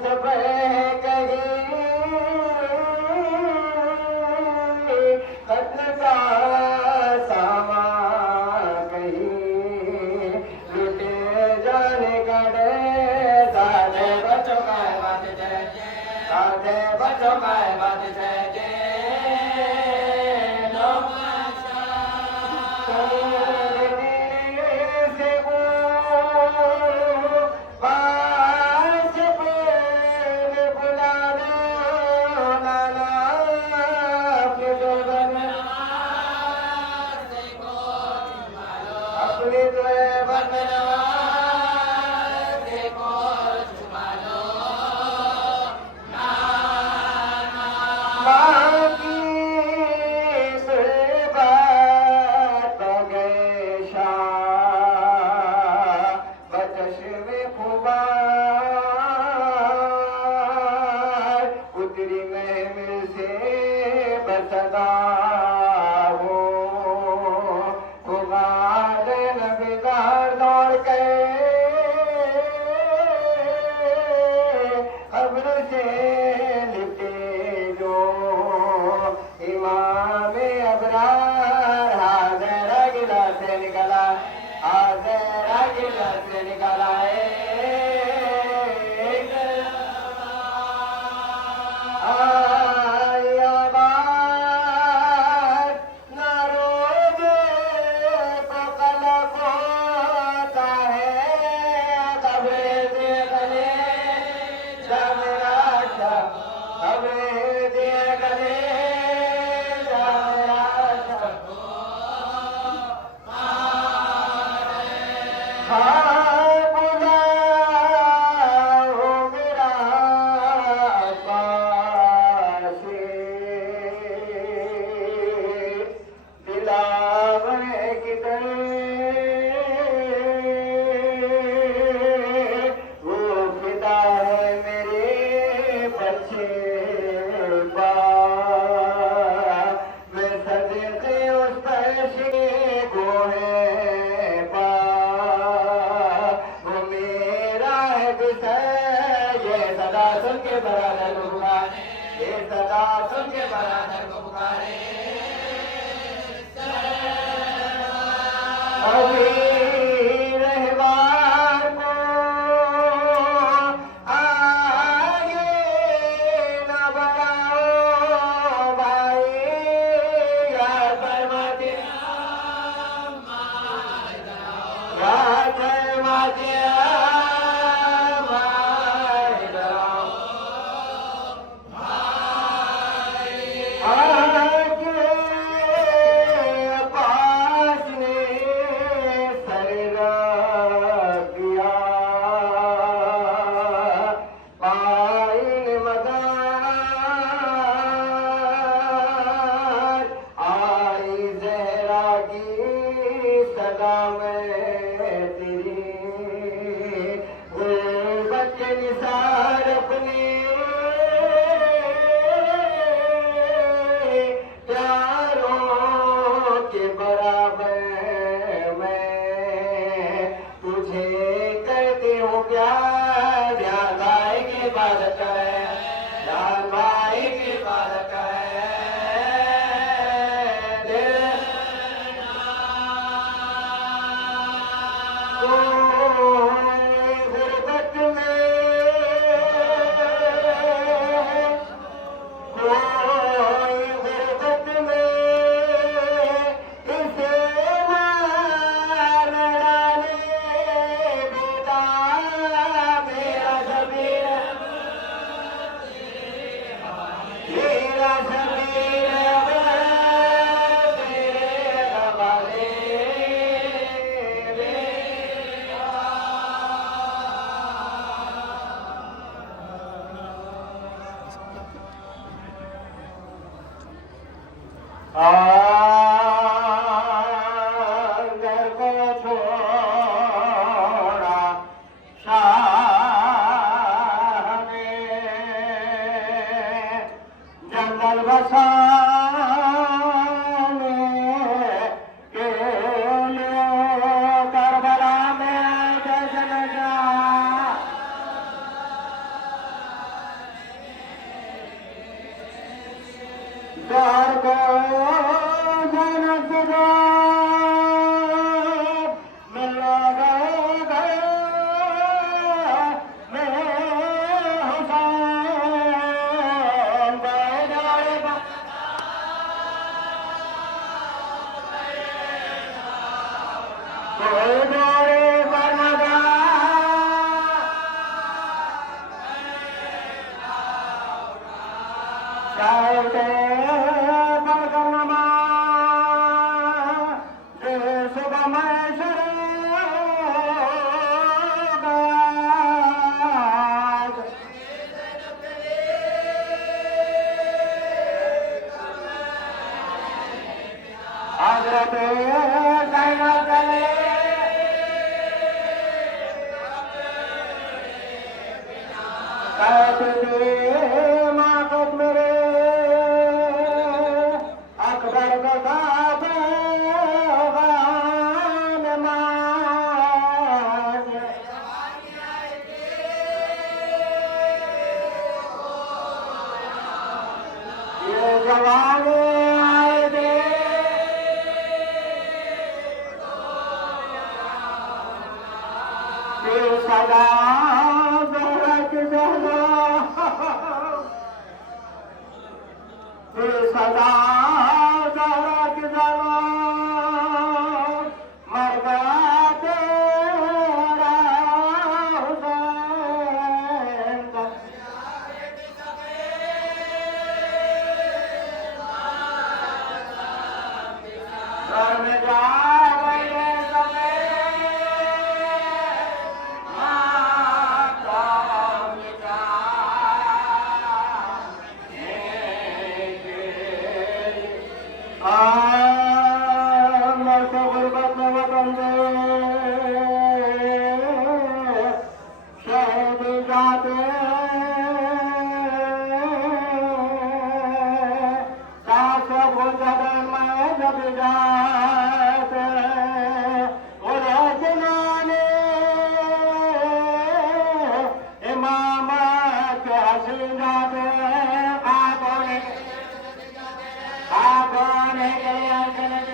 सब कहीं काटे बचो काय बात छे जे कहते गणगणमा जे शुभमय अग्रते गणगणे कहते माकत मेरे अकबर का भगवान मान ये जवानी आए दे ये सदा सदा जरक जना मर गया तेरा हुसैन घर में जा गए मरते गुरबत में वतन दे शहीद जाते सास भुजन में जब जाते उन्हें जिन्होंने इमाम के हसीन जाते आने के लिए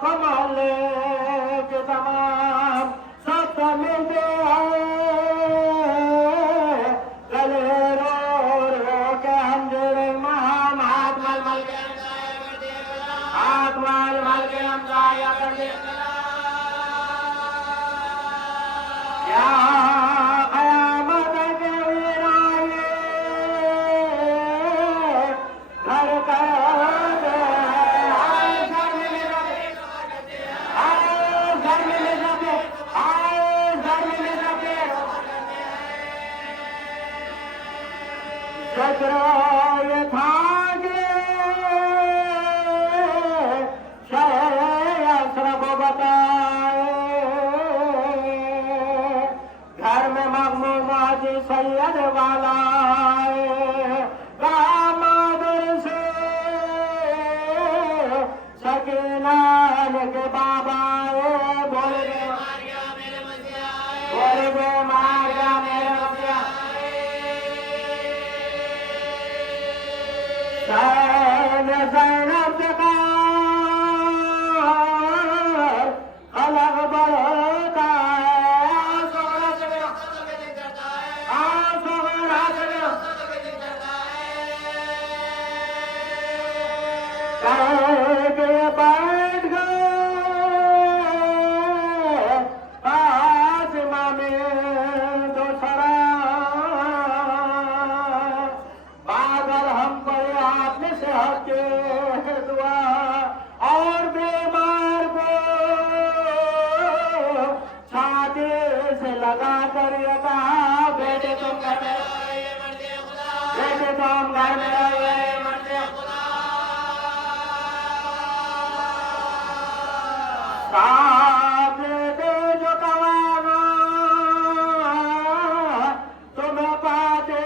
कमले के तमाम सब मिलते हैं गले रो रो के हम जोड़े महाम हाथ मल मल के हम जाया कर दे कयामत के वीराए घर कर चक्राय भागे शहर बताए घर में महमूद सैयद वाला दामादर से सकीना के बाबा बोल गए मार गया मेरे मसिया ज़ैनब का अलग बढ़ता के बैठ गए आसमां में दूसरा बादल हम पर आपने से हटे दुआ और बेमार को छाते से लगा कर ये कहा बेटे तुम घर में बेटे तुम घर में रहिए मरते साथ दे जो कवाना तुम्हें पाते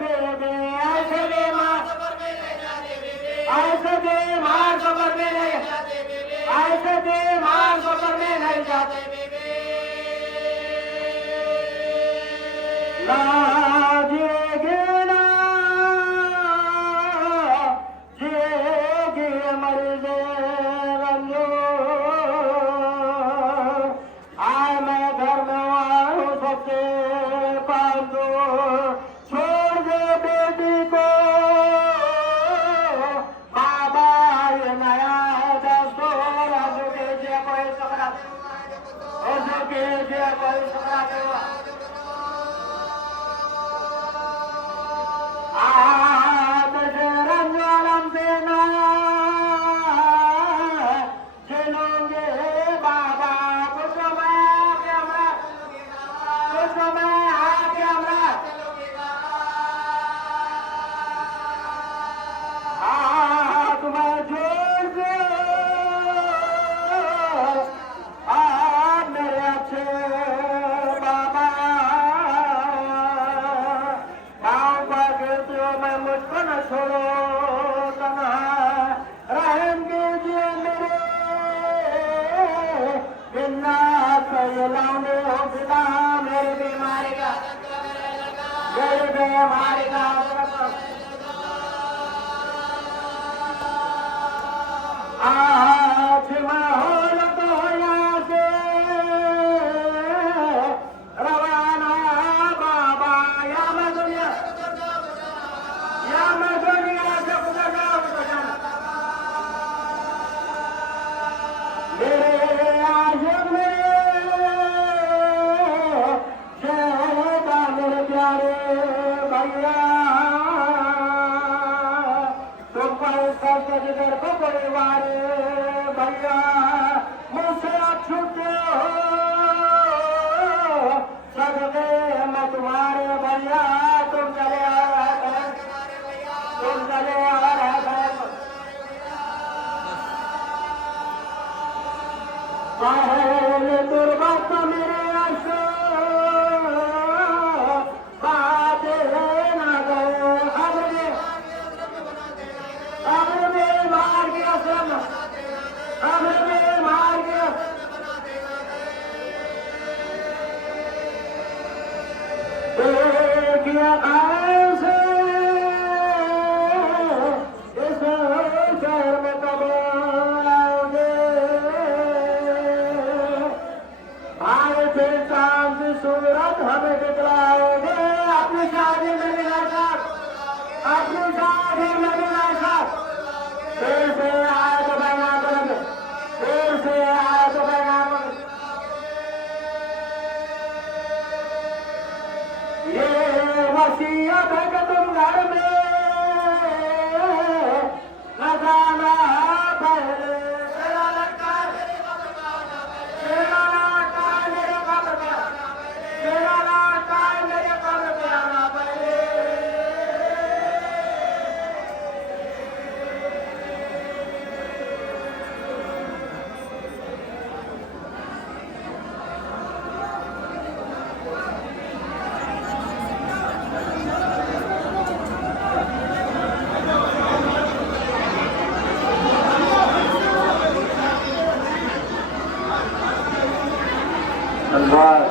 बेबे ऐसे बेमार खबर में नहीं जाते बेबे ऐसे बेमार खबर में नहीं जाते बेबे ऐसे बेमार खबर में नहीं जाते बेबे लाजिए दे मालिका आज माहौल तो यहाँ से रवाना बाबा या मैं दुनिया से गुजर जाऊँ मेरे आशिक में शहदा मेरे प्यारे भैया तुम पर सबसे जिगर को परिवार भैया मुझसे छूटे हो सदके मैं तुम्हारे भैया तुम चले आ रहे तुम चले आ रहे पहले दुर्गत मेरे आशो बात न गए अब में मार गया सब अब में मार गया देखिए ऐसे इस शहर में कब आओगे आए थे चांद सूरत हमें दिखलाओगे अपनी शादी में मिला अपनी शादी में मिला फिर से आए तो बना करेंगे फिर से आए तो बना ये वसीयत है कि तुम घर में न जाना पहले तेरा लड़का मेरे कब्र में आना पहले धन्यवाद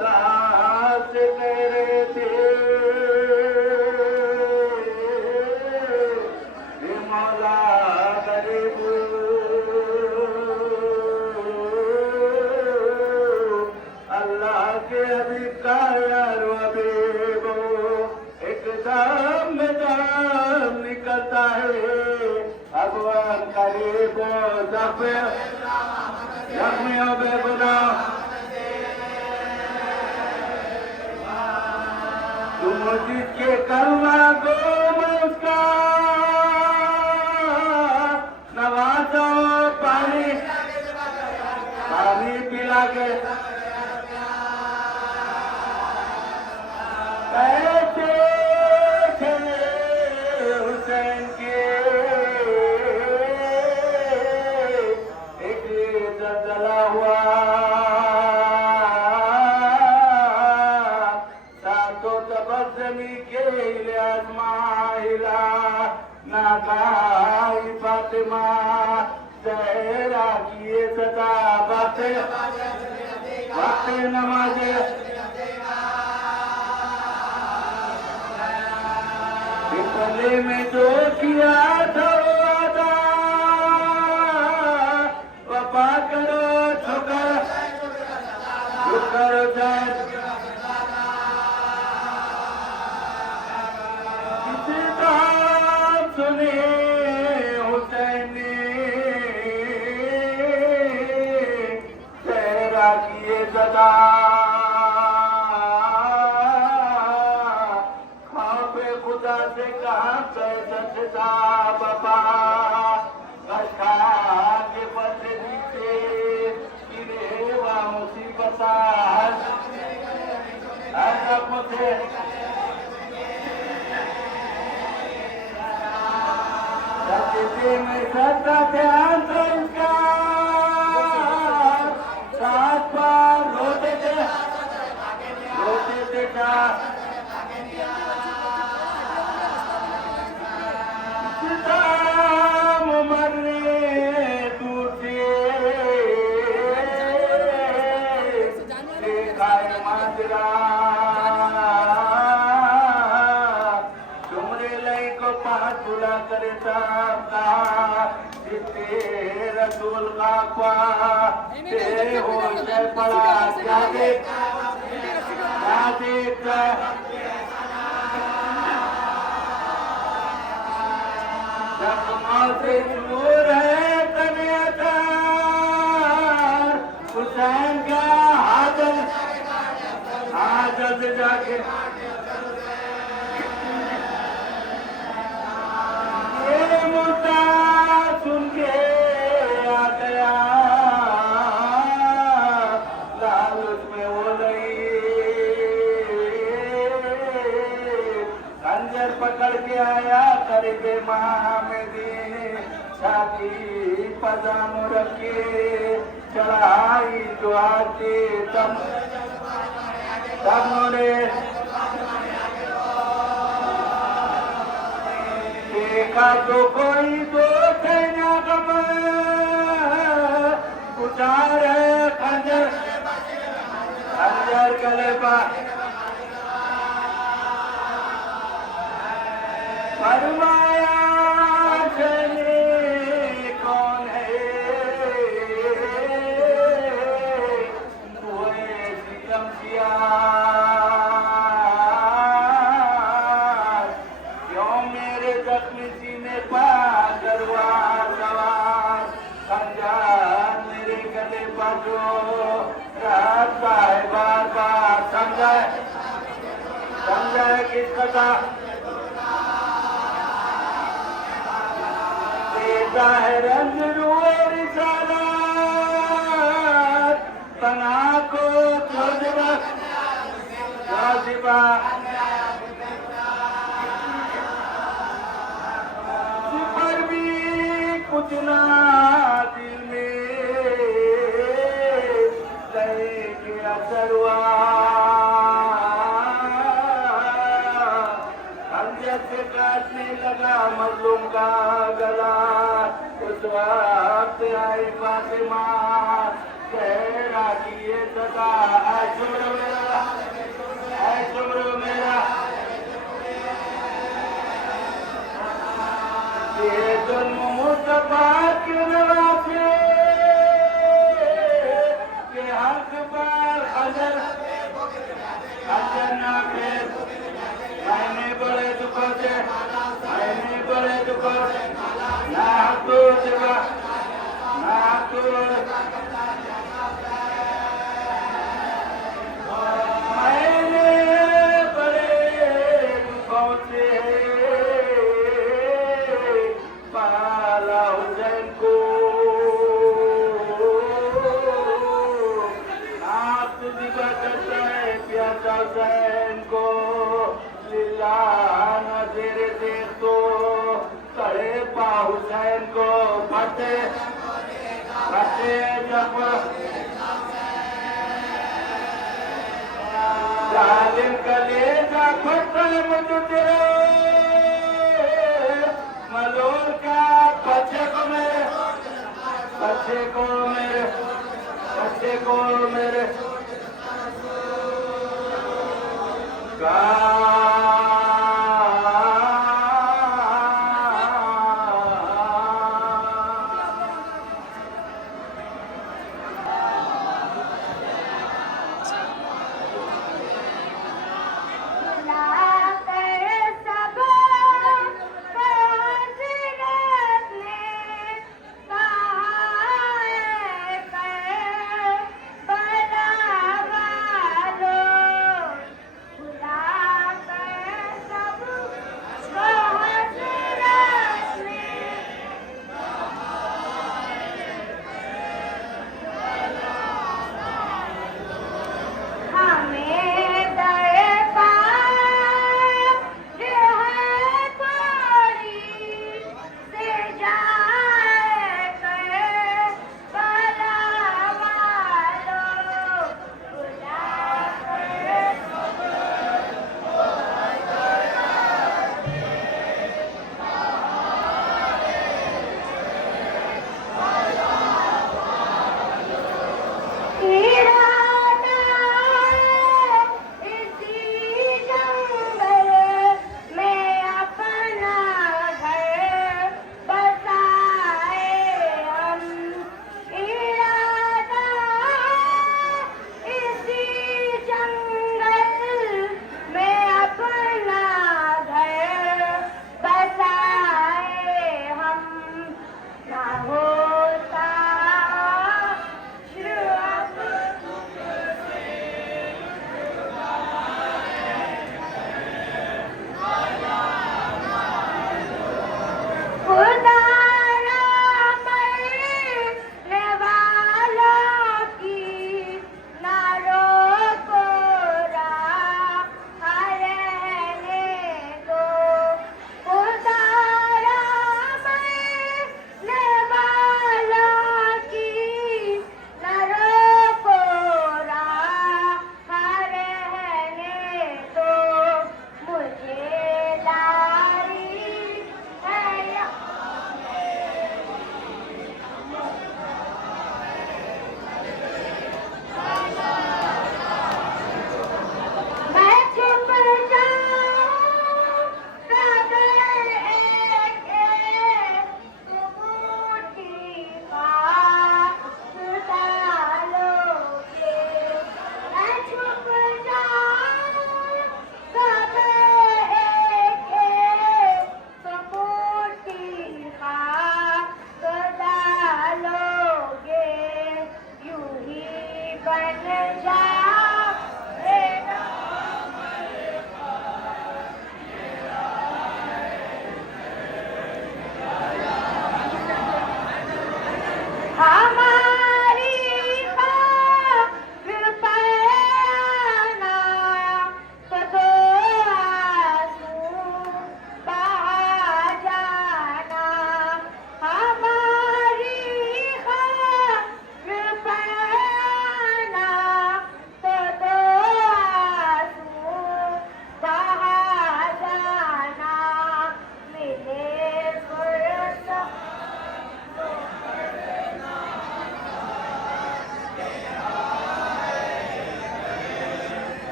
दास मेरे थे मौला गरीब अल्लाह के अभी कायर अबीबो एकदम में जान निकलता है अब करीबो जख्मियों बेगुनाह तुम जिसके करुणा को उसका नवाजो पानी पिला के कहते थे हुसैन के एक जला हुआ सातो तबस्सुमी के लिए आजमाइला नागाई फातिमा जहरा किए सदा वक्त नमाजे गले में जो किया था वादा वफा करो ठुकर जाए किसी बात सुने हुसैन चेहरा किए सदा खुदा से कहाँ पे सचता बाबा के पत्ते नीचे गिरे वा मुसीबत मुझे सत्य में सत्ता ध्यान का साथ बार रोते थे करता था जिससे रसूल का ख्वा ते हो जय पड़ा क्या देखता जब मौत दूर है तबीयत हुसैन का हाजत जाके ये मुर्दा सुन के आ गया लाल उसमें वो नहीं खंजर पकड़ के आया करीबे महामदी छाती पजामो रखे चढ़ाई जो आती तब ने देखा तो कोई दो ना खबर उतार खंजर गले पर फरमाया कौन है वो सितम किया क्यों मेरे जख्मी सीने पर दरबार सवार खंजर मेरे गले पर जो रहता है बार बार समझाए किस कथा है रंग रूर बना को पर भी कुछ ना दिल में के असर हुआ से काटने लगा मजलूम का गला उस वक्त आई फातिमा कहरा किए सदा ऐ शुक्र मेरा ये जन्म मुस्तफा के नवासे के हक पर खंजर ना फिर मैंने बड़े दुखों से ना तो मैंने बड़े दुखों से पाला हुसैन को आप दिखा करता है प्यासा हुसैन को नजर दे तो करे पा हुसैन को फटे जब जालिम कलेजा फटता है मुझे तेरे मलोर का बच्चे को मेरे बड़ा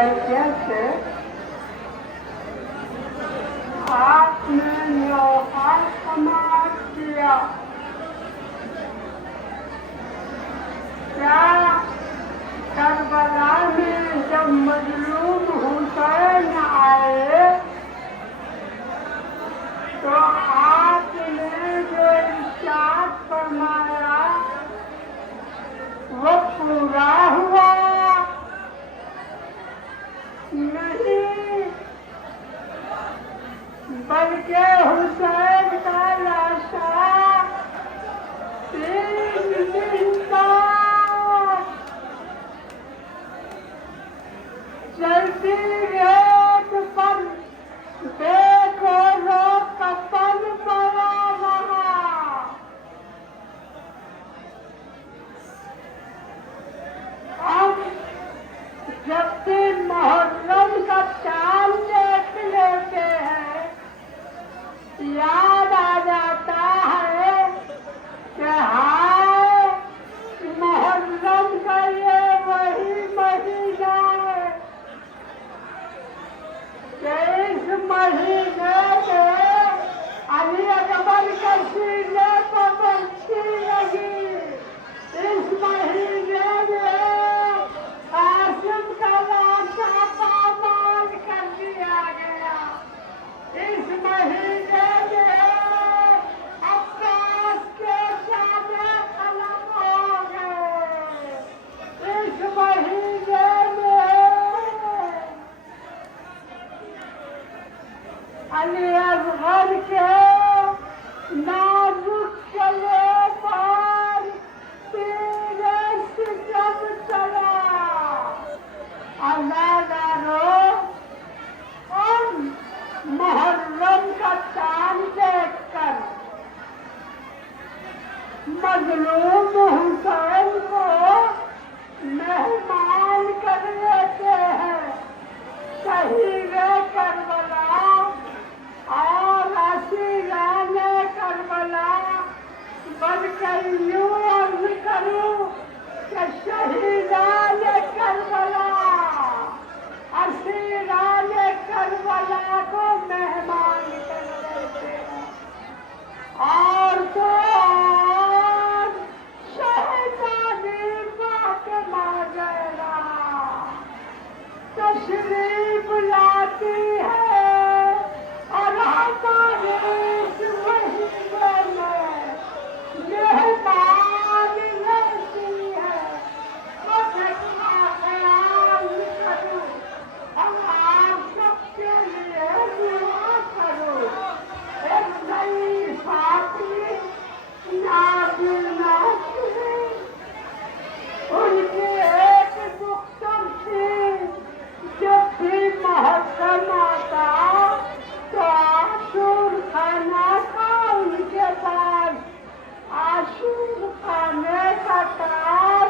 तरीके से आपने लोहा समाज किया। क्या करबला में जब मजलूम हुसैन आए तो आपने जो इरशाद फरमाया वो पूरा हुआ नहीं, बल्कि हुसैन का लाशा 3 दिन तक चलती रेत पर बेघोरो कफन पड़ा रहा। अब जब भी मुहर्रम का चांद देख लेते हैं याद आ जाता है कि हाय मुहर्रम का ये वही महीना है कि इस महीने में अली अकबर का सीने पर बंसी लगी। इस महीने में कासिम का लाशा पामाल कर दिया गया। इस महीने में अब्बास के सादे खत्म हो गए। इस महीने में अली असगर के नाजुक गले पर तीरे सितम चला। अज़ादारो और मुहर्रम का चांद देखकर मजलूम हुसैन को मेहमान कर लेते हैं। शहीदे करबला और असीराने करबला बनकर यूं अर्ज करूं कि शहीदाने करबला असीराने करबला को मेहमान कर लेते हैं। और तो और शहजादी फातिमा ज़हरा तशरीफ लाती है और हमारे इस महीने में मेहमान रहती है। अपना ख्याल करूं और आप सबके लिए दुआ करूं। एक नई साथी नाज़िल नाज़िल उनकी एक दुख्तर थी। जब भी मुहर्रम आता तो आशूर खाना का उनके पास आशूर खाने का काम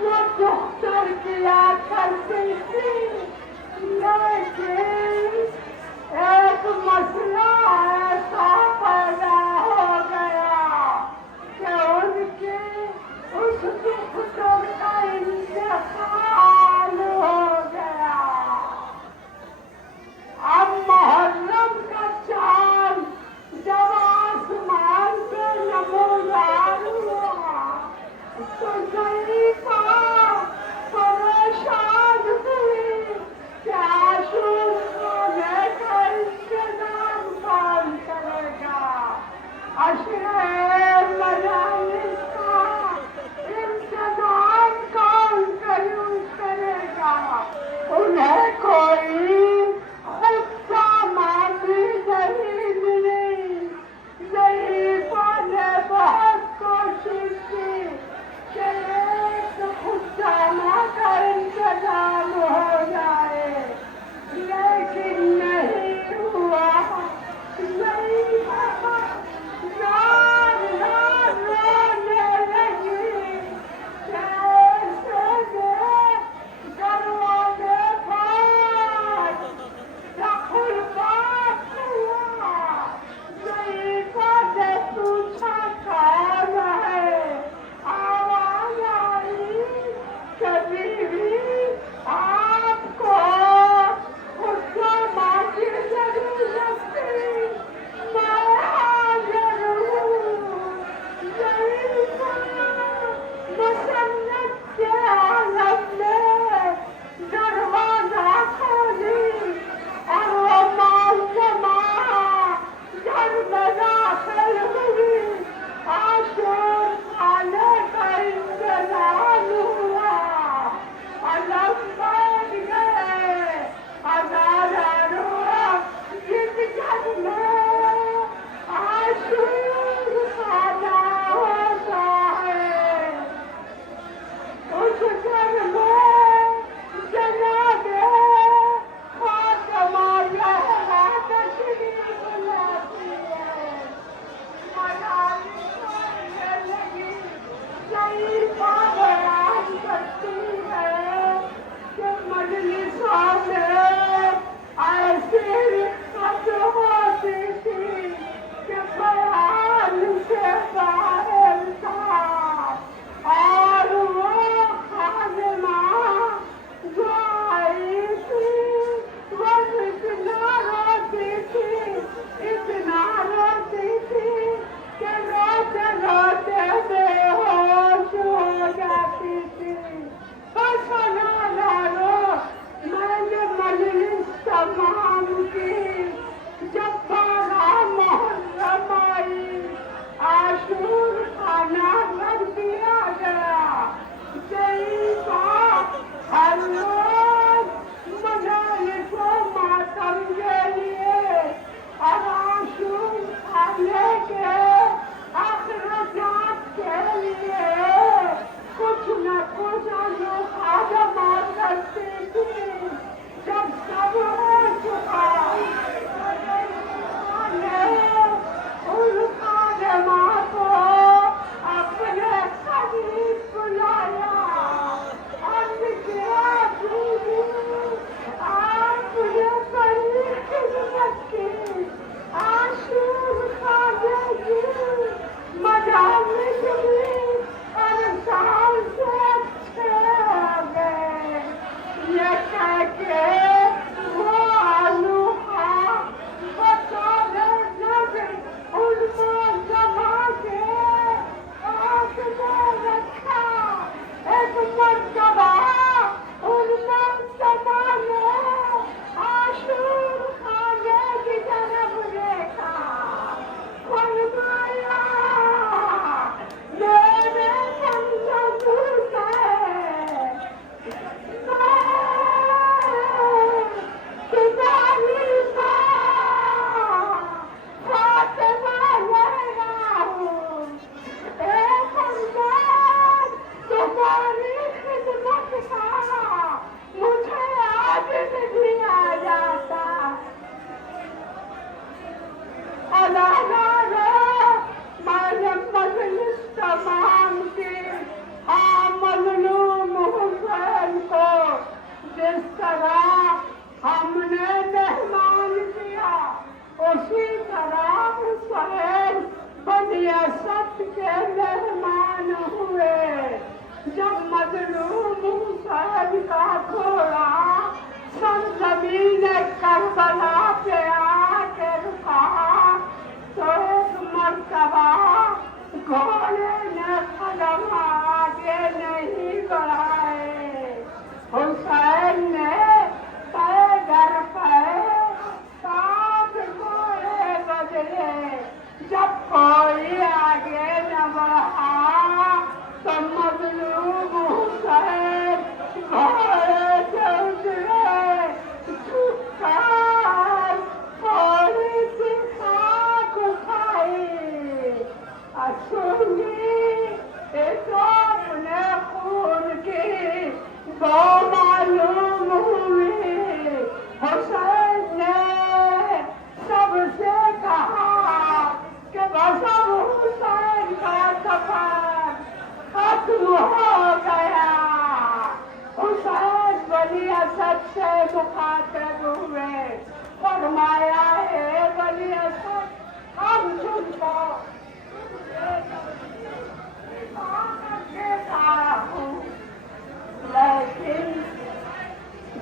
वो दुख्तर किया करती थी। लेकिन एक मसला ऐसा पैदा हो गया कि उनकी उस दुख्तर का इंतकाल हो गया। अब मुहर्रम का चांद जब आसमान से नमूदार हुआ तो ज़रीफ़ा परेशान हुई कि आशूर खाने का इंतजाम कौन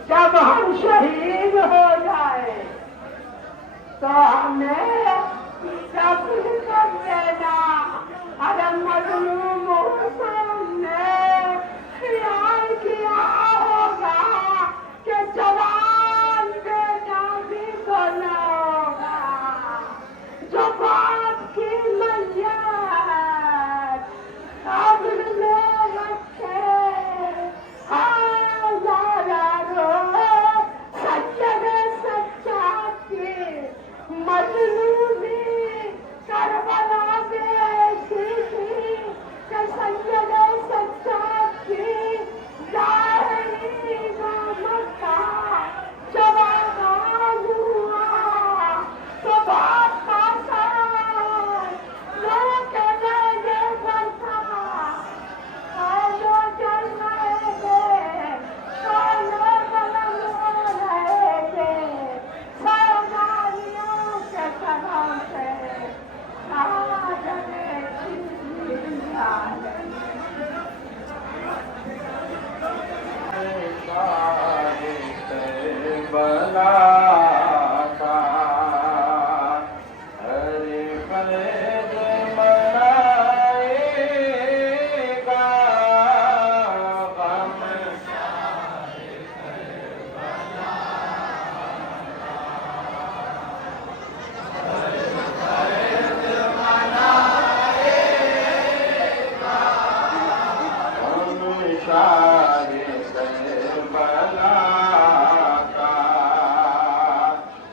जब हम शहीद हो जाए तो हमें सब कर देना। अरे मजलूम हुसैन ने ख्याल किया होगा कि जवान बेटा भी बोला होगा जो बात की मैयत कब्र में रखे मजलूमी करबला में ऐसी थी करबला का हरे फैज मनाएगा गम शाहे करबला का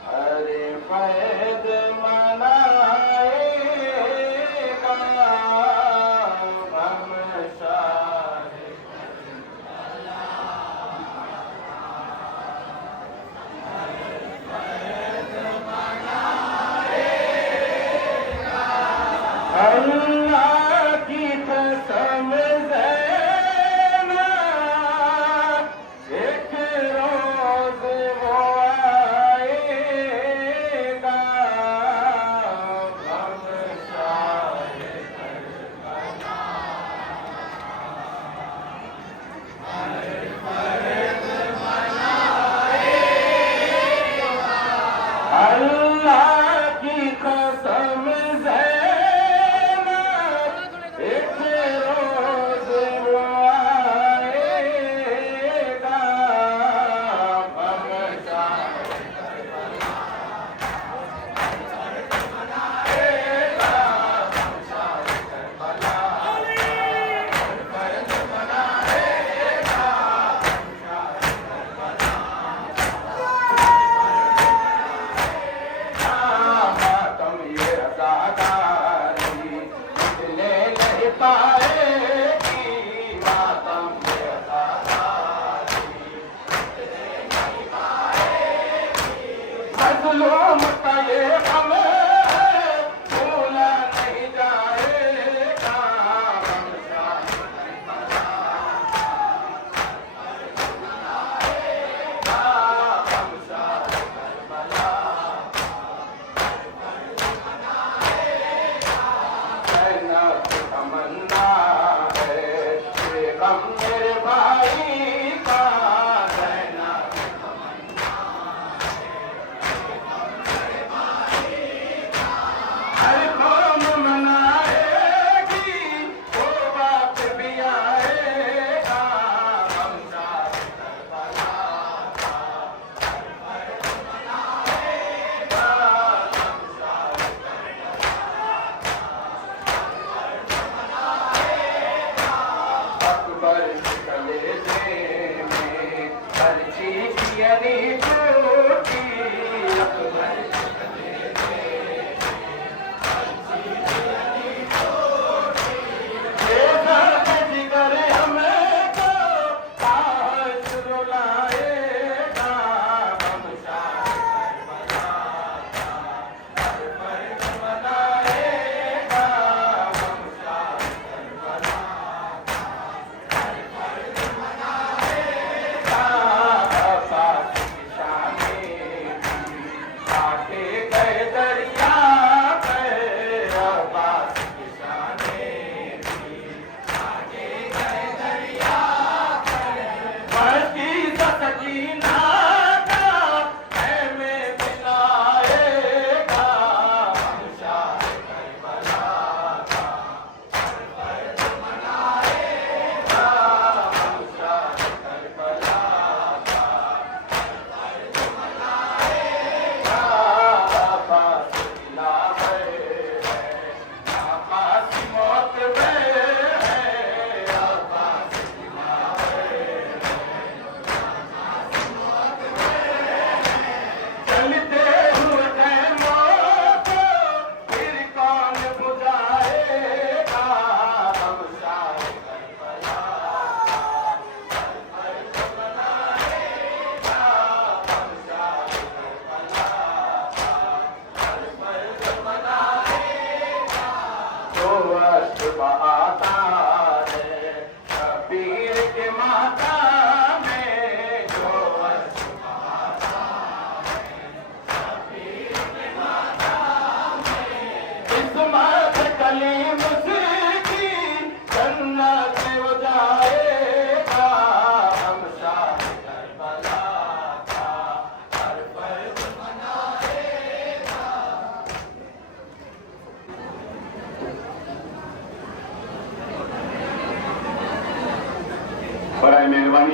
हरे फैज मनाएगा गम शाहे अल्लाह की कसम ज़ैनब एक रोज़ वो आएगा गम शाहे अल्लाह की कसम ज़ैनब एक रोज़ वो आएगा गम शाहे मातम ये अज़ादारी इतने नहीं पाएगी मातम ये अज़ादारी मज़लूम का ये गम भूला नहीं जाएगा गम शाहे गम शाहे ज़ैनब तमन्ना है ये गम मेरे भाई का ज़ैनब हर कौम मनाएगी वो वक्त भी आएगा गम शाहे अकबर के कलेजे में पर्ची की अरी टूटी अकबर के दर्द जिगर हमें तो आज रुलाएगा गम शाहे मनाएगा गम शाहे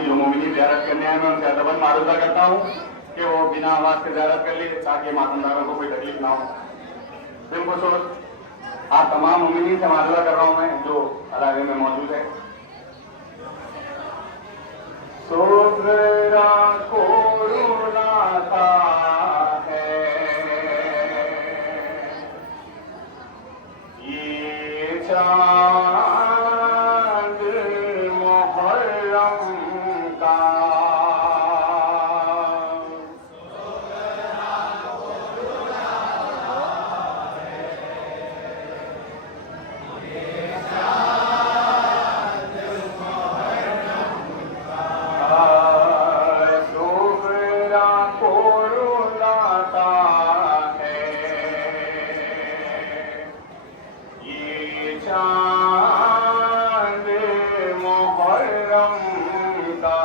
बाकी जो मोमिनी ज़ियारत करने आए मैं उनसे अदबन मारूजा करता हूँ कि वो बिना आवाज़ के ज़ियारत कर ले ताकि मातमदारों को कोई तकलीफ ना हो। बिलखुसूस आप तमाम मोमिनी से मारूजा कर रहा हूँ मैं जो इलाके में मौजूद है। सोगरा को रुलाता है ये चांद मुहर्रम का। चांद मुहर्रम का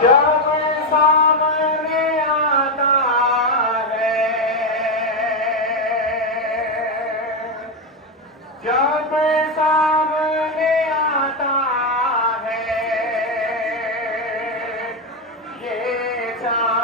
जब सामने आता है, जब सामने आता है ये चांद